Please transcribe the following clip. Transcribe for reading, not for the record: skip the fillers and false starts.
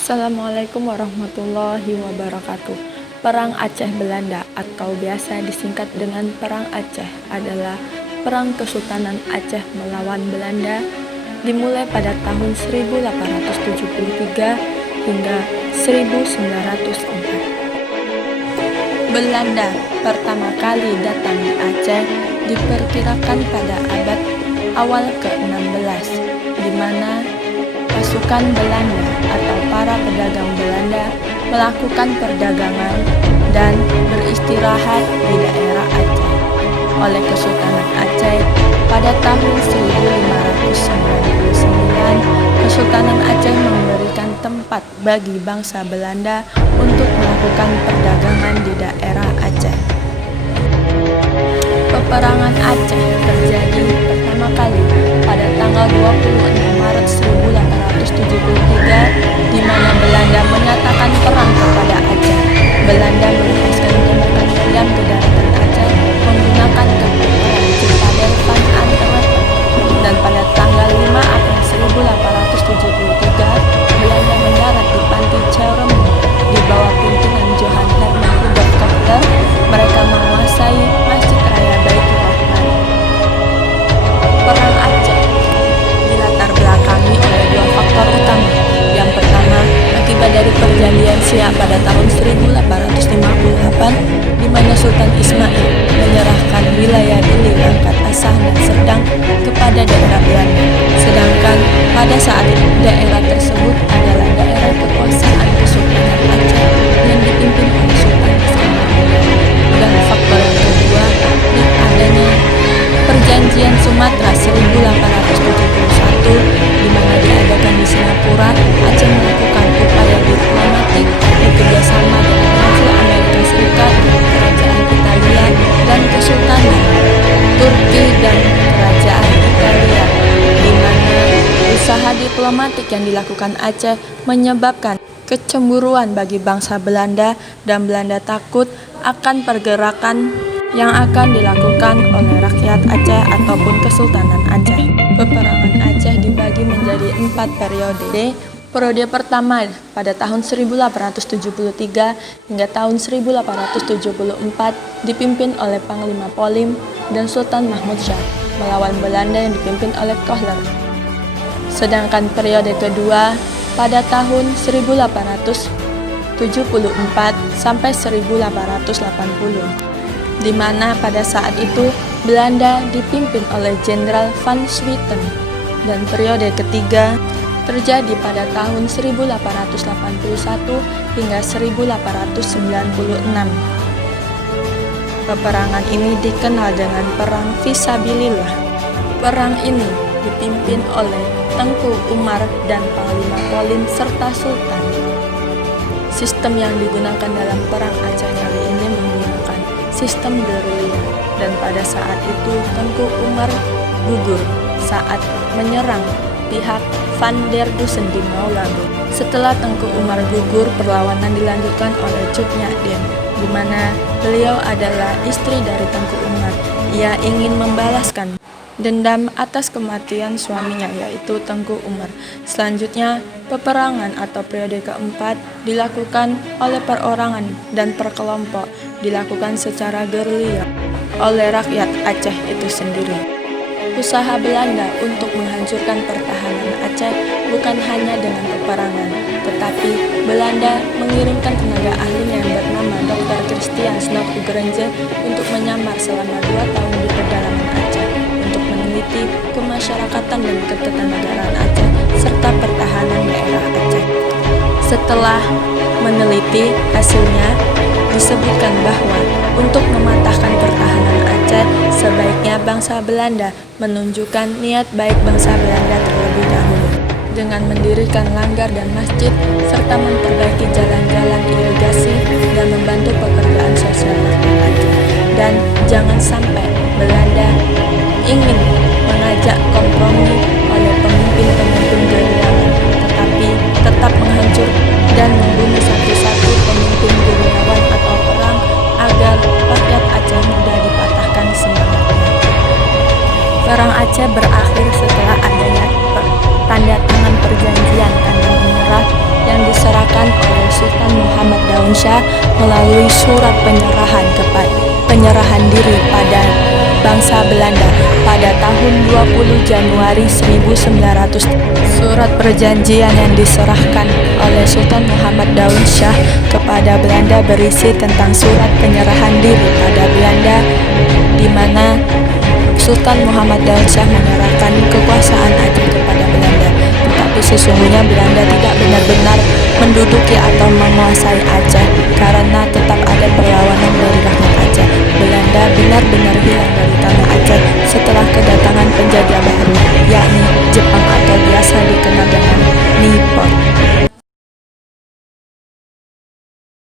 Assalamualaikum warahmatullahi wabarakatuh. Perang Aceh Belanda atau biasa disingkat dengan Perang Aceh adalah perang Kesultanan Aceh melawan Belanda dimulai pada tahun 1873 hingga 1904. Belanda pertama kali datang di Aceh diperkirakan pada abad awal ke-16, di mana pasukan Belanda atau para pedagang Belanda melakukan perdagangan dan beristirahat di daerah Aceh oleh Kesultanan Aceh. Pada tahun 1599, Kesultanan Aceh memberikan tempat bagi bangsa Belanda untuk melakukan perdagangan di daerah Aceh. Peperangan Aceh terjadi pertama kali pada tanggal 26 Maret 1873, di mana Belanda menyatakan perang kepada Aceh. Belanda melepaskan tembakan meriam ke daratan Aceh menggunakan kapal perang Citadel Van Antwerpen, dan pada tanggal 5 April 1873, Belanda mendarat di pantai Ceremen di bawah pimpinan Johan Herman Rudolf Koster. Mereka menguasai Masjid Raya Baitur Rahman. Perang Aceh dilatar belakangi oleh dua faktor utama. Yang pertama, akibat dari perjanjian Siak pada tahun 1858, di mana Sultan Ismail menyerahkan wilayah Dili, Langkat, Asah, dan Serdang kepada daerah Belanda. Sedangkan pada saat itu daerah tersebut adalah daerah kekuasaan Kesultanan Aceh yang dipimpin oleh Sultan Iskandar Muda. Dan faktor yang kedua, adanya Perjanjian Sumatera 1871, di mana diadakan di Singapura. Aceh melakukan upaya diplomatik bekerjasama dengan Konsul Amerika Serikat, Kerajaan Italia, dan Kesultanan Turki dan Kerajaan Italia, di mana usaha diplomatik yang dilakukan Aceh menyebabkan kecemburuan bagi bangsa Belanda, dan Belanda takut akan pergerakan yang akan dilakukan oleh rakyat Aceh ataupun Kesultanan Aceh. Peperangan Aceh dibagi menjadi 4 periode. Periode pertama pada tahun 1873 hingga tahun 1874 dipimpin oleh Panglima Polim dan Sultan Mahmud Shah melawan Belanda yang dipimpin oleh Kohler. Sedangkan periode kedua pada tahun 1874 sampai 1880, di mana pada saat itu Belanda dipimpin oleh Jenderal Van Swieten, dan periode ketiga terjadi pada tahun 1881 hingga 1896. Peperangan ini dikenal dengan Perang Fisabilillah. Perang ini dipimpin oleh Tengku Umar dan Panglima Polim serta Sultan. Sistem yang digunakan dalam Perang Aceh kali ini menggunakan sistem gerilya, dan pada saat itu Tengku Umar gugur saat menyerang pihak Van der Dusen di Maulago. Setelah Tengku Umar gugur, perlawanan dilanjutkan oleh Cut Nyadin, di mana beliau adalah istri dari Tengku Umar. Ia ingin membalaskan dendam atas kematian suaminya, yaitu Tengku Umar. Selanjutnya, peperangan atau periode keempat dilakukan oleh perorangan dan per kelompok, dilakukan secara gerilya oleh rakyat Aceh itu sendiri. Usaha Belanda untuk menghancurkan pertahanan Aceh bukan hanya dengan peperangan, tetapi Belanda mengirimkan tenaga ahlinya yang bernama Dr. Christian Snodgranger untuk menyamar selama 2 tahun di pedalaman Aceh untuk meneliti kemasyarakatan dan ketatanegaraan Aceh serta pertahanan daerah Aceh. Setelah meneliti, hasilnya disebutkan bahwa untuk mematahkan pertahanan Aceh, sebaiknya bangsa Belanda menunjukkan niat baik bangsa Belanda terlebih dahulu dengan mendirikan langgar dan masjid, serta memperbaiki jalan-jalan irigasi dan membantu pekerjaan sosial rakyat Aceh. Dan jangan sampai Belanda ingin mengajak kompromi oleh pemimpin-pemimpin gerilyawan, tetapi tetap menghancur dan membunuh satu-satu pemimpin gerilyawan atau perang agar rakyat Aceh mudah dipatahkan semangatnya. Perang Aceh berakhir setelah adanya tanda tangan perjanjian tanda menyerah yang diserahkan Sultan Muhammad Daun Syah melalui surat penyerahan diri pada bangsa Belanda pada tahun 20 Januari 1900. Surat perjanjian yang diserahkan oleh Sultan Muhammad Daun Syah kepada Belanda berisi tentang surat penyerahan diri pada Belanda, di mana Sultan Muhammad Daun Syah menyerahkan kekuasaan Aceh kepada Belanda. Tetapi sesungguhnya Belanda tidak benar-benar menduduki atau menguasai Aceh, karena tetap ada perlawanan dari rakyat Aceh. Belanda benar-benar hilang dari tanah Aceh setelah kedatangan penjajah baru, yakni Jepang atau biasa dikenal